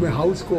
हमें हाउस को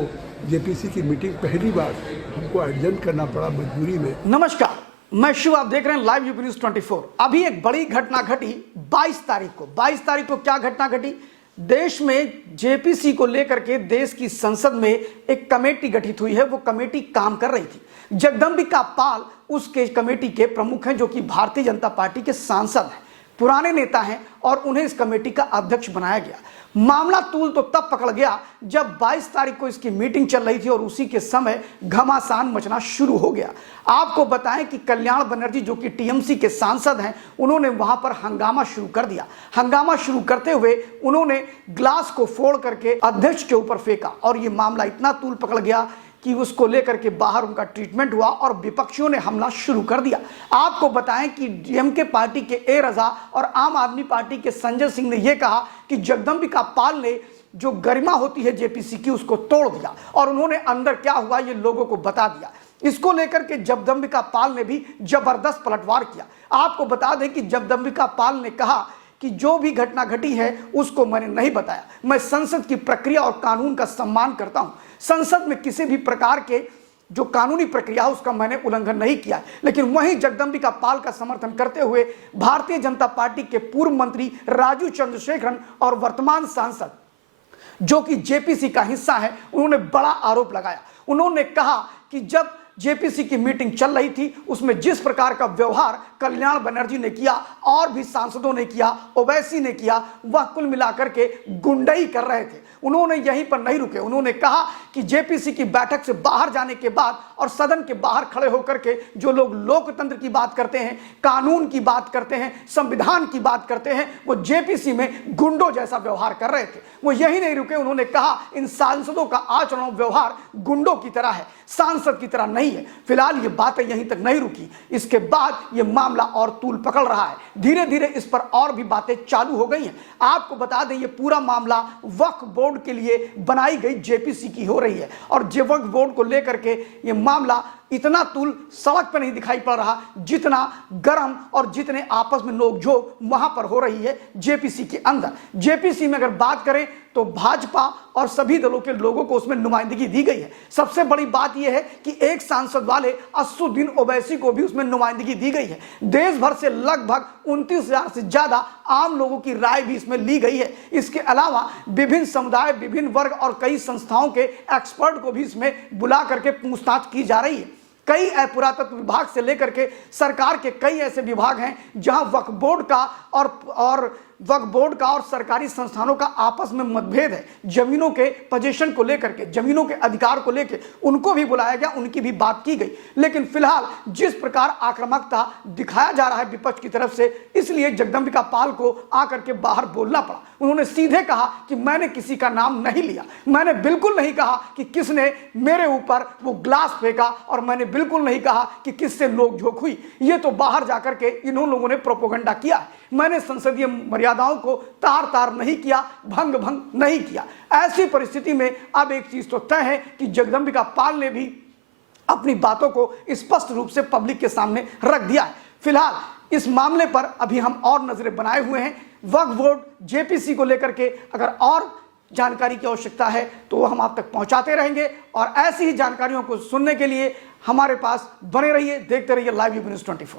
जेपीसी की मीटिंग पहली बार हमको एडजर्न करना पड़ा मजबूरी में। नमस्कार, मैं शिव, आप देख रहे हैं लाइव यूपी न्यूज 24। अभी एक बड़ी घटना घटी 22 तारीख को। 22 तारीख को क्या घटना घटी? देश में जेपीसी को लेकर के देश की संसद में एक कमेटी गठित हुई है। वो कमेटी काम कर रही थी। जगदंबिका पाल उसके कमेटी के प्रमुख हैं, जो कि भारतीय जनता पार्टी के सांसद हैं, पुराने नेता हैं, और उन्हें इस कमेटी का अध्यक्ष बनाया गया। मामला तूल तो तब पकड़ गया जब 22 तारीख को इसकी मीटिंग चल रही थी और उसी के समय घमासान मचना शुरू हो गया। आपको बताएं कि कल्याण बनर्जी, जो कि टीएमसी के सांसद हैं, उन्होंने वहां पर हंगामा शुरू कर दिया। हंगामा शुरू करते हुए उन्होंने ग्लास को फोड़ करके अध्यक्ष के ऊपर फेंका और यह मामला इतना तूल पकड़ गया कि उसको लेकर के बाहर उनका ट्रीटमेंट हुआ और विपक्षियों ने हमला शुरू कर दिया। आपको बताएं कि डीएमके पार्टी के ए रजा और आम आदमी पार्टी के संजय सिंह ने यह कहा कि जगदंबिका पाल ने जो गरिमा होती है जेपीसी की, उसको तोड़ दिया और उन्होंने अंदर क्या हुआ ये लोगों को बता दिया। इसको लेकर के जगदंबिका पाल ने भी जबरदस्त पलटवार किया। आपको बता दें कि जगदंबिका पाल ने कहा कि जो भी घटना घटी है उसको मैंने नहीं बताया। मैं संसद की प्रक्रिया और कानून का सम्मान करता हूं। संसद में किसी भी प्रकार के जो कानूनी प्रक्रिया है उसका मैंने उल्लंघन नहीं किया है। लेकिन वहीं जगदंबिका पाल का समर्थन करते हुए भारतीय जनता पार्टी के पूर्व मंत्री राजू चंद्रशेखरन और वर्तमान सांसद, जो कि जेपीसी का हिस्सा है, उन्होंने बड़ा आरोप लगाया। उन्होंने कहा कि जब जेपीसी की मीटिंग चल रही थी उसमें जिस प्रकार का व्यवहार कल्याण बनर्जी ने किया और भी सांसदों ने किया, ओवैसी ने किया, वह कुल मिलाकर के गुंडई कर रहे थे। उन्होंने यहीं पर नहीं रुके। उन्होंने कहा कि जेपीसी की बैठक से बाहर जाने के बाद और सदन के बाहर खड़े होकर के जो लोग लोकतंत्र की बात करते हैं, कानून की बात करते हैं, संविधान की बात करते हैं, वो जेपीसी में गुंडों जैसा व्यवहार कर रहे थे। वो यही नहीं रुके। उन्होंने कहा इन सांसदों का आचरण व्यवहार गुंडों की तरह है, सांसद की तरह नहीं है। फिलहाल ये बातें यहीं तक नहीं रुकी। इसके बाद ये मामला और तूल पकड़ रहा है। धीरे धीरे इस पर और भी बातें चालू हो गई हैं। आपको बता दें ये पूरा मामला वक्फ बोर्ड के लिए बनाई गई जेपीसी की हो रही है और वक्फ बोर्ड को लेकर के ये मामला इतना तूल सड़क पर नहीं दिखाई पड़ रहा जितना गर्म और जितने आपस में नोकझोंक वहां पर हो रही है जेपीसी के अंदर। जेपीसी में अगर बात करें तो भाजपा और सभी दलों के लोगों को उसमें नुमाइंदगी दी गई है। सबसे बड़ी बात यह है कि एक सांसद वाले असुद्दीन ओवैसी को भी उसमें नुमाइंदगी दी गई है। देश भर से लगभग 29,000 से ज्यादा आम लोगों की राय भी इसमें ली गई है। इसके अलावा विभिन्न समुदाय, विभिन्न वर्ग और कई संस्थाओं के एक्सपर्ट को भी इसमें बुला करके पूछताछ की जा रही है। कई पुरातत्व विभाग से लेकर के सरकार के कई ऐसे विभाग हैं जहां वक्फ बोर्ड का और सरकारी संस्थानों का आपस में मतभेद है। जमीनों के पोजीशन को लेकर के, जमीनों के अधिकार को लेकर उनको भी बुलाया गया, उनकी भी बात की गई। लेकिन फिलहाल जिस प्रकार आक्रामकता दिखाया जा रहा है विपक्ष की तरफ से, इसलिए जगदंबिका पाल को आकर के बाहर बोलना पड़ा। उन्होंने सीधे कहा कि मैंने किसी का नाम नहीं लिया। मैंने बिल्कुल नहीं कहा कि किसने मेरे ऊपर वो ग्लास फेंका और मैंने बिल्कुल नहीं कहा कि किससे नोकझोंक हुई। ये तो बाहर जाकर के इन लोगों ने प्रोपेगेंडा किया है। मैंने संसदीय मर्यादाओं को तार तार नहीं किया, भंग नहीं किया। ऐसी परिस्थिति में अब एक चीज तो तय है कि जगदंबिका पाल ने भी अपनी बातों को स्पष्ट रूप से पब्लिक के सामने रख दिया है। फिलहाल इस मामले पर अभी हम और नजरें बनाए हुए हैं। वक्फ बोर्ड जेपीसी को लेकर के अगर और जानकारी की आवश्यकता है तो हम आप तक पहुंचाते रहेंगे और ऐसी ही जानकारियों को सुनने के लिए हमारे पास बने रहिए, देखते रहिए लाइव यूपी न्यूज 24।